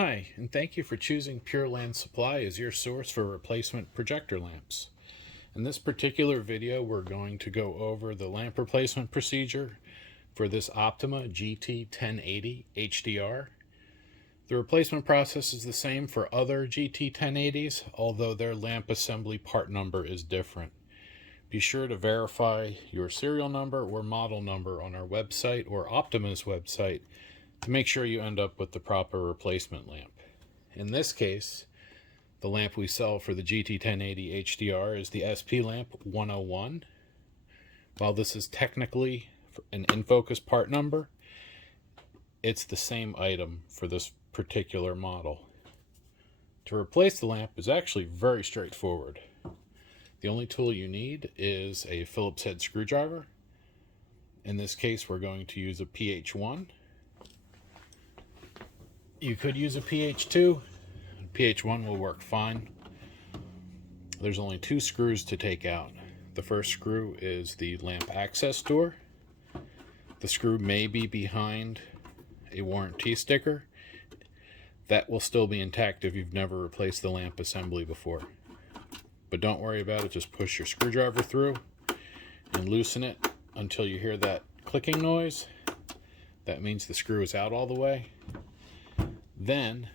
Hi, and thank you for choosing Pure Land Supply as your source for replacement projector lamps. In this particular video, we're going to go over the lamp replacement procedure for this Optoma GT1080HDR. The replacement process is the same for other GT1080s, although their lamp assembly part number is different. Be sure to verify your serial number or model number on our website or Optoma's website to make sure you end up with the proper replacement lamp. In this case, the lamp we sell for the GT1080HDR is the SP lamp 101. While this is technically an in-focus part number, it's the same item for this particular model. To replace the lamp is actually very straightforward. The only tool you need is a Phillips head screwdriver. In this case, we're going to use a PH1. You could use a PH2. PH1 will work fine. There's only two screws to take out. The first screw is the lamp access door. The screw may be behind a warranty sticker. That will still be intact if you've never replaced the lamp assembly before. But don't worry about it, just push your screwdriver through and loosen it until you hear that clicking noise. That means the screw is out all the way. Then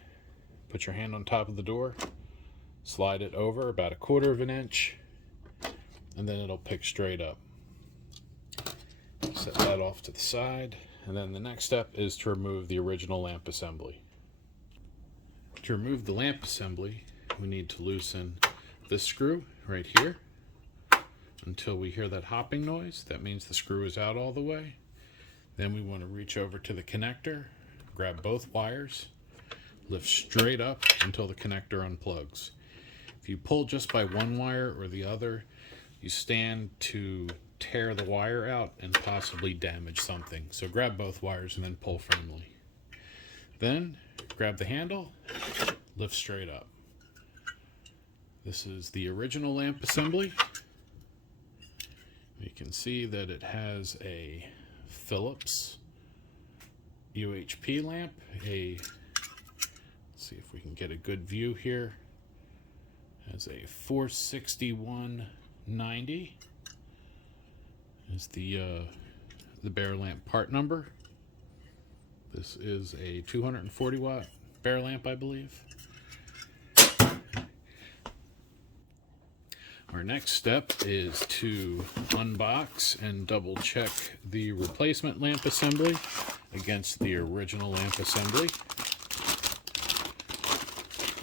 put your hand on top of the door, slide it over about 1/4 of an inch, and then it'll pick straight up. Set that off to the side, and then the next step is to remove the original lamp assembly. To remove the lamp assembly, we need to loosen this screw right here until we hear that hopping noise. That means the screw is out all the way. Then we want to reach over to the connector, grab both wires, lift straight up until the connector unplugs. If you pull just by one wire or the other, you stand to tear the wire out and possibly damage something. So grab both wires and then pull firmly. Then grab the handle, lift straight up. This is the original lamp assembly. You can see that it has a Phillips UHP lamp, see if we can get a good view here. Has a 46190 is the bare lamp part number. This is a 240 watt bare lamp, I believe. Our next step is to unbox and double check the replacement lamp assembly against the original lamp assembly.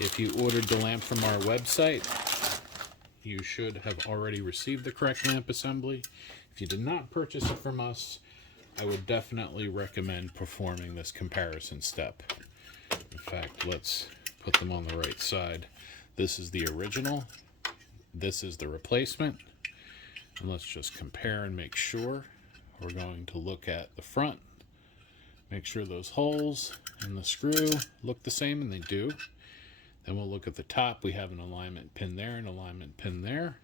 If you ordered the lamp from our website, you should have already received the correct lamp assembly. If you did not purchase it from us, I would definitely recommend performing this comparison step. In fact, let's put them on the right side. This is the original. This is the replacement. And let's just compare and make sure. We're going to look at the front. Make sure those holes and the screw look the same, and they do. Then we'll look at the top. We have an alignment pin there, an alignment pin there.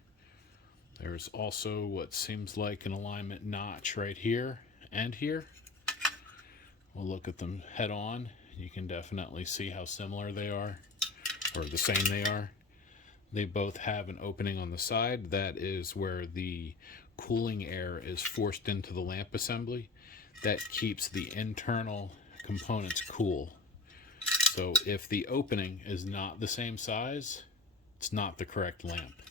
There's also what seems like an alignment notch right here and here. We'll look at them head on. You can definitely see how similar they are, or the same they are. They both have an opening on the side. That is where the cooling air is forced into the lamp assembly. That keeps the internal components cool. So if the opening is not the same size, it's not the correct lamp.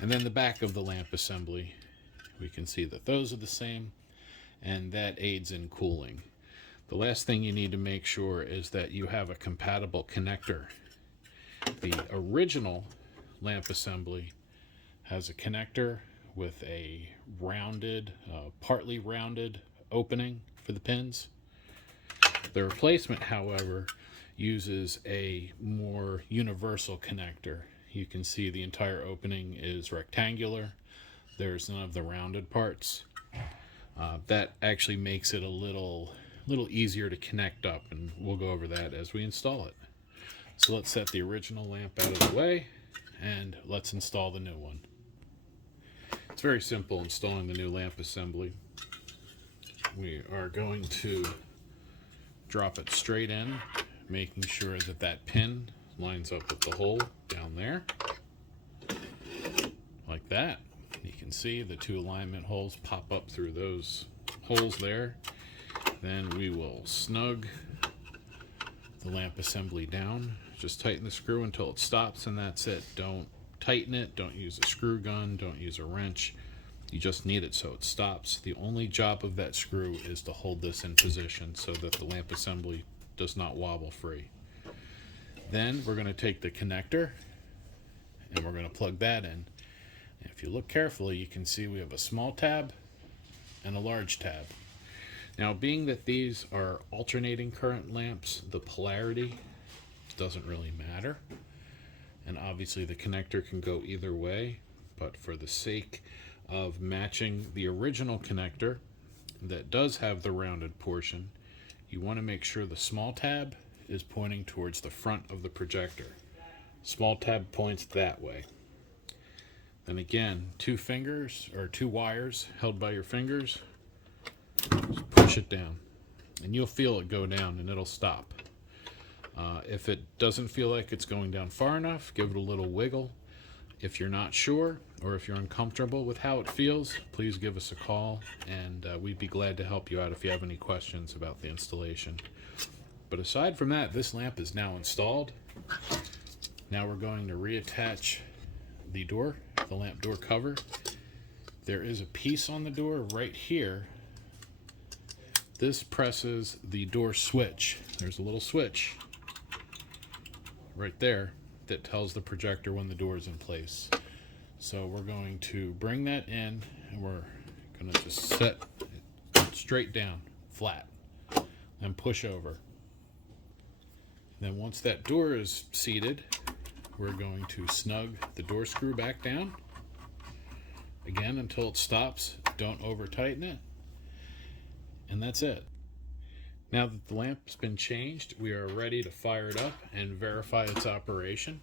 And then the back of the lamp assembly, we can see that those are the same, and that aids in cooling. The last thing you need to make sure is that you have a compatible connector. The original lamp assembly has a connector with a rounded, partly rounded opening for the pins. The replacement, however, uses a more universal connector. You can see the entire opening is rectangular. There's none of the rounded parts. That actually makes it a little easier to connect up, and we'll go over that as we install it. So let's set the original lamp out of the way, and let's install the new one. It's very simple installing the new lamp assembly. We are going to drop it straight in making sure that that pin lines up with the hole down there, like that. You can see the two alignment holes pop up through those holes there. Then we will snug the lamp assembly down. Just tighten the screw until it stops, and that's it. Don't tighten it, don't use a screw gun, don't use a wrench. You just need it so it stops. The only job of that screw is to hold this in position so that the lamp assembly does not wobble free. Then we're going to take the connector and we're going to plug that in. And if you look carefully, you can see we have a small tab and a large tab. Now, being that these are alternating current lamps, the polarity doesn't really matter. And obviously the connector can go either way, but for the sake of matching the original connector that does have the rounded portion, you want to make sure the small tab is pointing towards the front of the projector. Small tab points that way. Then again, two fingers or two wires held by your fingers, just push it down and you'll feel it go down and it'll stop. If it doesn't feel like it's going down far enough, give it a little wiggle. If you're not sure or if you're uncomfortable with how it feels, please give us a call and we'd be glad to help you out if you have any questions about the installation. But aside from that, this lamp is now installed. Now we're going to reattach the door, the lamp door cover. There is a piece on the door right here. This presses the door switch. There's a little switch right there that tells the projector when the door is in place. So we're going to bring that in and we're going to just set it straight down, flat, and push over. Then once that door is seated, we're going to snug the door screw back down. Again, until it stops, don't over tighten it. And that's it. Now that the lamp's been changed, we are ready to fire it up and verify its operation.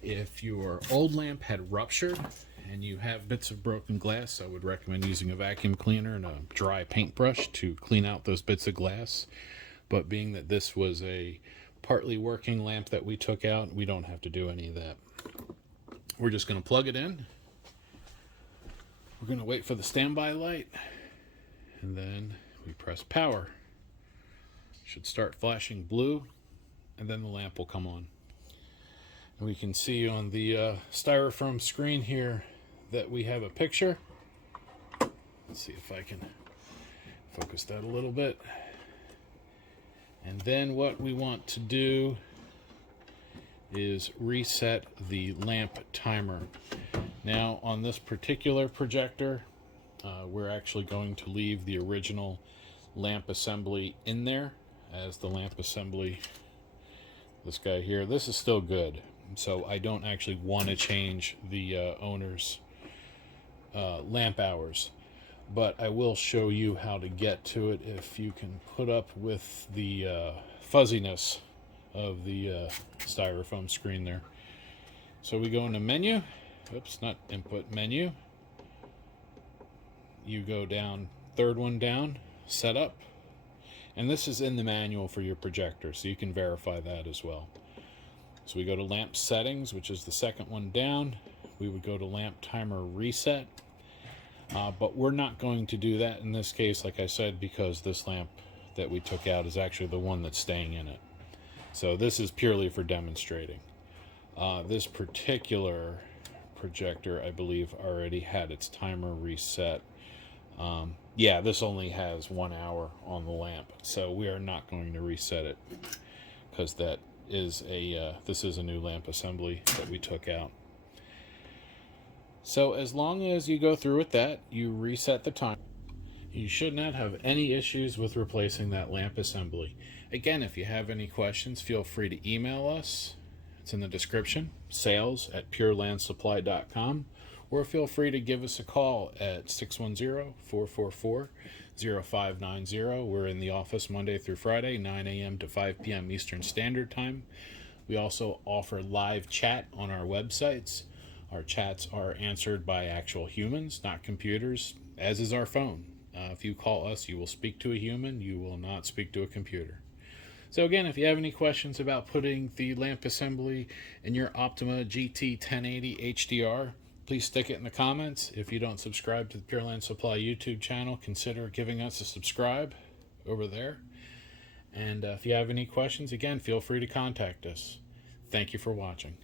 If your old lamp had ruptured and you have bits of broken glass, I would recommend using a vacuum cleaner and a dry paintbrush to clean out those bits of glass. But being that this was a partly working lamp that we took out, we don't have to do any of that. We're just going to plug it in. We're going to wait for the standby light, and then we press power. It should start flashing blue, and then the lamp will come on. And we can see on the styrofoam screen here that we have a picture. Let's see if I can focus that a little bit. And then what we want to do is reset the lamp timer. Now on this particular projector, we're actually going to leave the original lamp assembly in there as the lamp assembly. This guy here, this is still good. So I don't actually want to change the owner's lamp hours. But I will show you how to get to it if you can put up with the fuzziness of the styrofoam screen there. So we go into menu. Oops, not input, menu. You go down, third one down, setup. And this is in the manual for your projector, so you can verify that as well. So we go to lamp settings, which is the second one down. We would go to lamp timer reset. But we're not going to do that in this case, like I said, because this lamp that we took out is actually the one that's staying in it. So this is purely for demonstrating. This particular projector, I believe, already had its timer reset. Yeah, this only has 1 hour on the lamp, so we are not going to reset it because that is this is a new lamp assembly that we took out. So as long as you go through with that, you reset the time. You should not have any issues with replacing that lamp assembly. Again, if you have any questions, feel free to email us. It's in the description, sales@PurelandSupply.com, or feel free to give us a call at 610-444-0590. We're in the office Monday through Friday, 9 a.m. to 5 p.m. Eastern Standard Time. We also offer live chat on our websites. Our chats are answered by actual humans, not computers, as is our phone. If you call us, you will speak to a human. You will not speak to a computer. So again, if you have any questions about putting the lamp assembly in your Optoma GT1080HDR, please stick it in the comments. If you don't subscribe to the Pure Land Supply YouTube channel, consider giving us a subscribe over there. And if you have any questions, again, feel free to contact us. Thank you for watching.